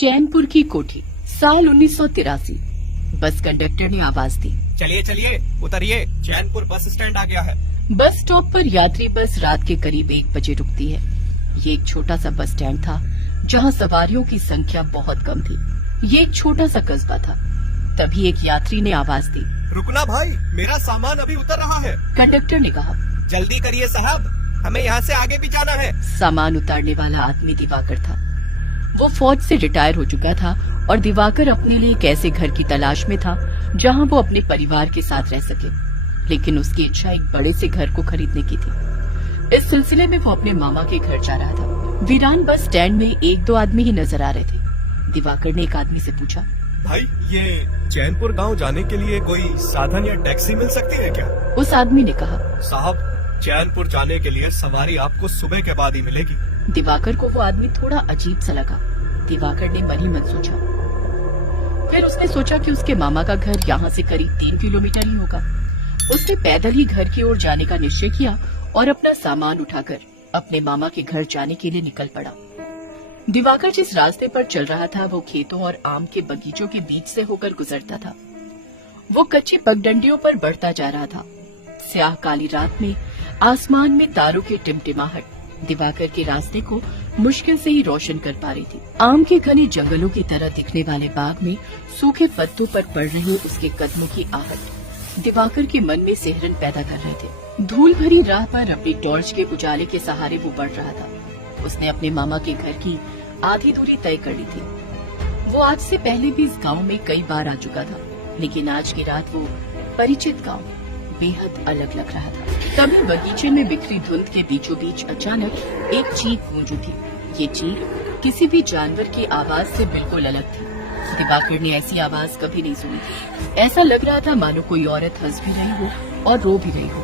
चैनपुर की कोठी, साल 1983। बस कंडक्टर ने आवाज दी, चलिए चलिए उतरिए, चैनपुर बस स्टैंड आ गया है। बस स्टॉप पर यात्री बस रात के करीब 1 बजे रुकती है। ये एक छोटा सा बस स्टैंड था जहाँ सवारियों की संख्या बहुत कम थी। ये एक छोटा सा कस्बा था। तभी एक यात्री ने आवाज दी, रुकना भाई, मेरा सामान अभी उतर रहा है। कंडक्टर ने कहा, जल्दी करिए साहब, हमें यहाँ से आगे भी जाना है। सामान उतारने वाला आदमी दिवाकर था। वो फौज से रिटायर हो चुका था और दिवाकर अपने लिए एक ऐसे घर की तलाश में था जहाँ वो अपने परिवार के साथ रह सके। लेकिन उसकी इच्छा एक बड़े से घर को खरीदने की थी। इस सिलसिले में वो अपने मामा के घर जा रहा था। वीरान बस स्टैंड में 1-2 आदमी ही नजर आ रहे थे। दिवाकर ने एक आदमी से पूछा, भाई ये चैनपुर गांव जाने के लिए कोई साधन या टैक्सी मिल सकती है क्या? उस आदमी ने कहा, साहब चैनपुर जाने के लिए सवारी आपको सुबह के बाद ही मिलेगी। दिवाकर को वो आदमी थोड़ा अजीब सा लगा। दिवाकर ने मन ही मन सोचा। फिर उसने सोचा कि उसके मामा का घर यहाँ से करीब 3 किलोमीटर ही होगा। उसने पैदल ही घर की ओर जाने का निश्चय किया और अपना सामान उठाकर अपने मामा के घर जाने के लिए निकल पड़ा। दिवाकर जिस रास्ते पर चल रहा था वो खेतों और आम के बगीचों के बीच से होकर गुजरता था। वो कच्ची पगडंडियों पर बढ़ता जा रहा था। स्याह काली रात में आसमान में तारों की टिमटिमाहट दिवाकर के रास्ते को मुश्किल से ही रोशन कर पा रही थी। आम के घने जंगलों की तरह दिखने वाले बाग में सूखे पत्तों पर पड़ रहे उसके कदमों की आहट दिवाकर के मन में सिहरन पैदा कर रहे थे। धूल भरी राह पर अपनी टॉर्च के उजाले के सहारे वो बढ़ रहा था। उसने अपने मामा के घर की आधी दूरी तय कर ली थी। वो आज से पहले भी इस गांव में कई बार आ चुका था, लेकिन आज की रात वो परिचित गांव बेहद अलग लग रहा था। तभी बगीचे में बिखरी धुंध के बीचों बीच अचानक एक चीख गूंजी थी। ये चीख किसी भी जानवर की आवाज से बिल्कुल अलग थी। दिवाकर ने ऐसी आवाज कभी नहीं सुनी थी। ऐसा लग रहा था मानो कोई औरत हंस भी रही हो और रो भी रही हो।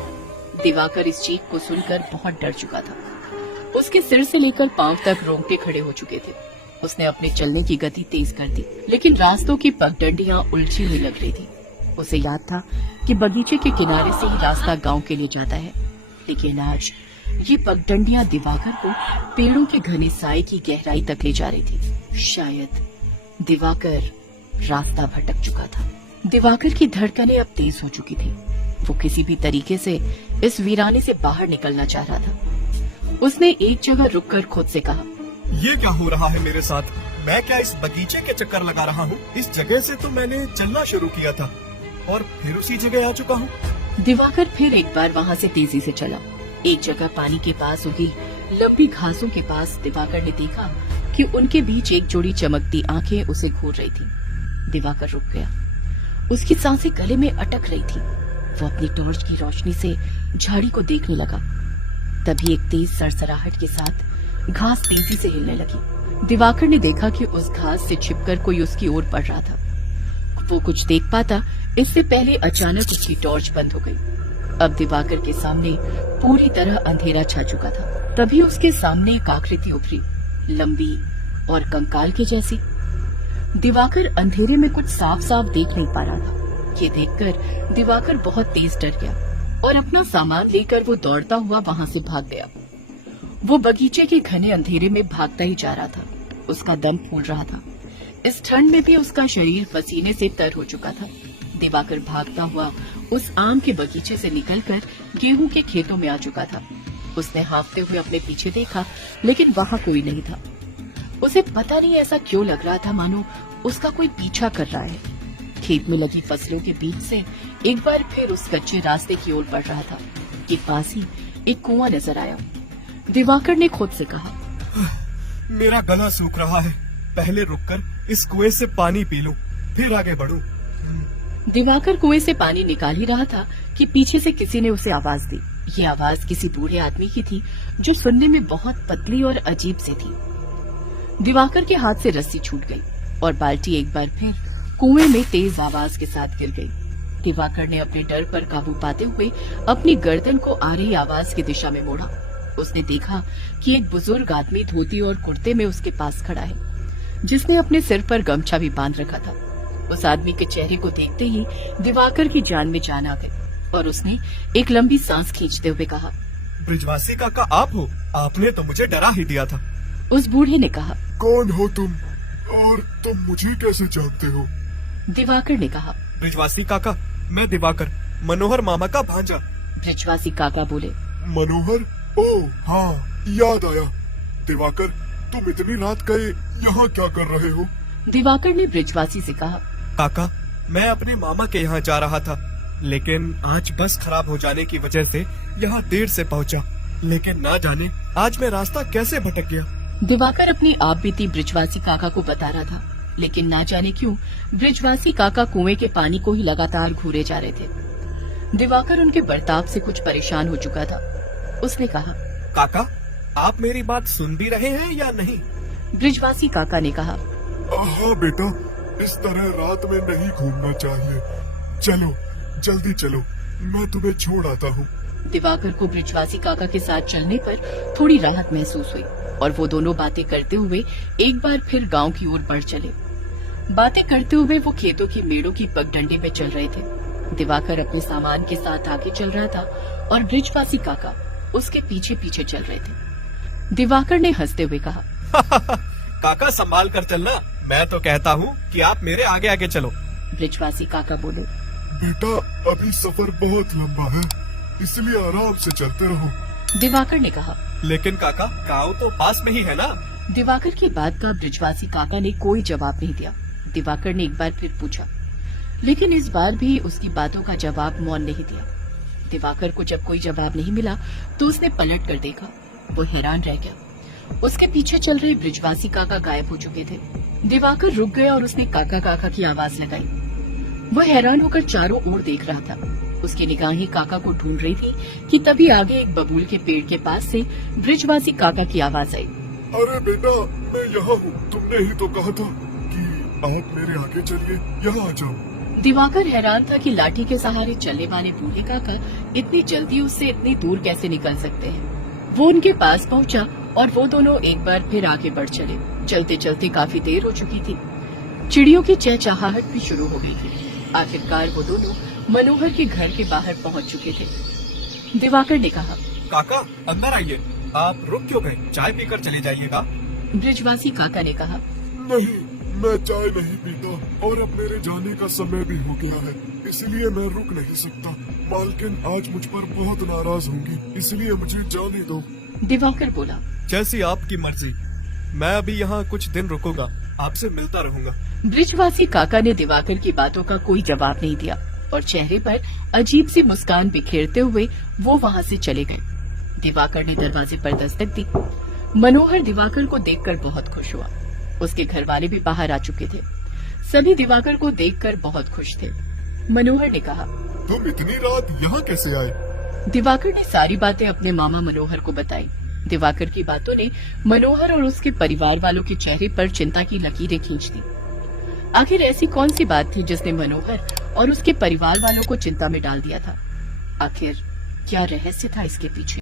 दिवाकर इस चीख को सुनकर बहुत डर चुका था। उसके सिर से लेकर पांव तक रोंगटे खड़े हो चुके थे। उसने अपने चलने की गति तेज कर दी, लेकिन रास्तों की पगडंडियां उलझी हुई लग रही थी। उसे याद था कि बगीचे के किनारे से ही रास्ता गांव के लिए जाता है, लेकिन आज ये पगडंडियां दिवाकर को पेड़ों के घने साए की गहराई तक ले जा रही थी। शायद दिवाकर रास्ता भटक चुका था। दिवाकर की धड़कनें अब तेज हो चुकी थी। वो किसी भी तरीके से इस वीराने से बाहर निकलना चाह रहा था। उसने एक जगह रुककर खुद से कहा, ये क्या हो रहा है मेरे साथ? मैं क्या इस बगीचे के चक्कर लगा रहा हूँ? इस जगह से तो मैंने चलना शुरू किया था और फिर उसी जगह आ चुका हूँ। दिवाकर फिर एक बार वहाँ से तेजी से चला। एक जगह पानी के पास उगी लंबी घासों के पास दिवाकर ने देखा कि उनके बीच एक जोड़ी चमकती आंखें उसे घूर रही थी। दिवाकर रुक गया। उसकी सांसें गले में अटक रही थी। वो अपनी टॉर्च की रोशनी से झाड़ी को देखने लगा। तभी एक तेज सरसराहट के साथ घास तेजी से हिलने लगी। दिवाकर ने देखा कि उस घास से छिपकर कोई उसकी ओर बढ़ रहा था। वो कुछ देख पाता इससे पहले अचानक उसकी टॉर्च बंद हो गई। अब दिवाकर के सामने पूरी तरह अंधेरा छा चुका था। तभी उसके सामने एक आकृति उभरी, लंबी और कंकाल के जैसी। दिवाकर अंधेरे में कुछ साफ साफ देख नहीं पा रहा था। ये देखकर दिवाकर बहुत तेज डर गया और अपना सामान लेकर वो दौड़ता हुआ वहाँ से भाग गया। वो बगीचे के घने अंधेरे में भागता ही जा रहा था। उसका दम फूल रहा था। इस ठंड में भी उसका शरीर पसीने से तर हो चुका था। दिवाकर भागता हुआ उस आम के बगीचे से निकलकर गेहूं के खेतों में आ चुका था। उसने हाँफते हुए अपने पीछे देखा, लेकिन वहाँ कोई नहीं था। उसे पता नहीं ऐसा क्यों लग रहा था मानो उसका कोई पीछा कर रहा है। खेत में लगी फसलों के बीच से एक बार फिर उस कच्चे रास्ते की ओर बढ़ रहा था कि पास ही एक कुआं नजर आया। दिवाकर ने खुद से कहा, मेरा गला सूख रहा है, पहले रुककर इस कुएं से पानी पी लूं, फिर आगे बढ़ूं। दिवाकर कुएं से पानी निकाल ही रहा था कि पीछे से किसी ने उसे आवाज दी। ये आवाज किसी बूढ़े आदमी की थी जो सुनने में बहुत पतली और अजीब सी थी। दिवाकर के हाथ से रस्सी छूट गई और बाल्टी एक बार फिर कुएं में तेज आवाज के साथ गिर गई। दिवाकर ने अपने डर पर काबू पाते हुए अपनी गर्दन को आ रही आवाज की दिशा में मोड़ा। उसने देखा कि एक बुजुर्ग आदमी धोती और कुर्ते में उसके पास खड़ा है, जिसने अपने सिर पर गमछा भी बांध रखा था। उस आदमी के चेहरे को देखते ही दिवाकर की जान में जान आ गई और उसने एक लंबी सांस खींचते हुए कहा, ब्रिजवासी काका आप हो? आपने तो मुझे डरा ही दिया था। उस बूढ़े ने कहा, कौन हो तुम? और तुम मुझे कैसे जानते हो? दिवाकर ने कहा। ब्रिजवासी काका, मैं दिवाकर, मनोहर मामा का भांजा। ब्रिजवासी काका बोले। मनोहर? ओह हाँ, याद आया। दिवाकर, तुम इतनी रात गए यहाँ क्या कर रहे हो? दिवाकर ने ब्रिजवासी से कहा। काका, मैं अपने मामा के यहाँ जा रहा था, लेकिन आज बस खराब हो जाने की वजह से यहाँ देर से पहुँचा। लेकिन ना जाने आज मैं रास्ता कैसे भटक गया। दिवाकर अपनी आप बीती ब्रिजवासी काका को बता रहा था, लेकिन ना जाने क्यों ब्रिजवासी काका कुएं के पानी को ही लगातार घूरे जा रहे थे। दिवाकर उनके बर्ताव से कुछ परेशान हो चुका था। उसने कहा, काका, आप मेरी बात सुन भी रहे हैं या नहीं? ब्रिजवासी काका ने कहा। हाँ बेटा, इस तरह रात में नहीं घूमना चाहिए। चलो जल्दी चलो, मैं तुम्हें छोड़ आता हूँ। दिवाकर को ब्रिजवासी काका के साथ चलने पर थोड़ी राहत महसूस हुई और वो दोनों बातें करते हुए एक बार फिर गांव की ओर बढ़ चले। बातें करते हुए वो खेतों की मेड़ों की पगडंडी में चल रहे थे। दिवाकर अपने सामान के साथ आगे चल रहा था और ब्रिजवासी काका उसके पीछे पीछे चल रहे थे। दिवाकर ने हंसते हुए कहा, काका संभाल कर चलना, मैं तो कहता हूँ कि आप मेरे आगे आगे चलो। ब्रिजवासी काका बोले। बेटा, अभी सफर बहुत लंबा है, इसलिए आराम से चलते रहो। दिवाकर ने कहा। लेकिन काका, गाँव तो पास में ही है ना? दिवाकर की बात का ब्रिजवासी काका ने कोई जवाब नहीं दिया। दिवाकर ने एक बार फिर पूछा, लेकिन इस बार भी उसकी बातों का जवाब मौन नहीं दिया। दिवाकर को जब कोई जवाब नहीं मिला तो उसने पलट कर देखा। वो हैरान रह गया। उसके पीछे चल रहे ब्रिजवासी काका गायब हो चुके थे। दिवाकर रुक गया और उसने काका काका की आवाज लगाई। वो हैरान होकर चारों ओर देख रहा था। उसकी निगाहें काका को ढूंढ रही थी कि तभी आगे एक बबूल के पेड़ के पास से ब्रिजवासी काका की आवाज आई। अरे बेटा, मैं यहाँ हूँ। तुमने ही तो कहा था कि आप मेरे आगे चलिए, यहाँ आ जाओ। दिवाकर हैरान था कि लाठी के सहारे चलने वाले बूढ़े काका इतनी जल्दी उससे इतनी दूर कैसे निकल सकते हैं। वो उनके पास पहुंचा और वो दोनों एक बार फिर आगे बढ़ चले। चलते चलते काफी देर हो चुकी थी। चिड़ियों की चहचहाहट भी शुरू हो गई थी। आखिरकार वो दोनों मनोहर के घर के बाहर पहुंच चुके थे। दिवाकर ने कहा, काका, अंदर आइए। आप रुक क्यों गए? चाय पीकर चले जाइएगा। ब्रिजवासी काका ने कहा। नहीं, मैं चाय नहीं पीता और अब मेरे जाने का समय भी हो गया है, इसलिए मैं रुक नहीं सकता। मालकिन आज मुझ पर बहुत नाराज होंगी, इसलिए मुझे जाने दो। दिवाकर बोला। जैसी आपकी मर्जी, मैं अभी यहाँ कुछ दिन रुकूंगा, आपसे मिलता रहूंगा। ब्रिजवासी काका ने दिवाकर की बातों का कोई जवाब नहीं दिया और चेहरे पर अजीब सी मुस्कान बिखेरते हुए वो वहाँ से चले गए। दिवाकर ने दरवाजे पर दस्तक दी। मनोहर दिवाकर को देखकर बहुत खुश हुआ। उसके घर वाले भी बाहर आ चुके थे। सभी दिवाकर को देखकर बहुत खुश थे। मनोहर ने कहा, तुम इतनी रात यहाँ कैसे आए? दिवाकर ने सारी बातें अपने मामा मनोहर को बताई। दिवाकर की बातों ने मनोहर और उसके परिवार वालों के चेहरे पर चिंता की लकीरें खींच दी। आखिर ऐसी कौन सी बात थी जिसने मनोहर और उसके परिवार वालों को चिंता में डाल दिया था? आखिर क्या रहस्य था इसके पीछे?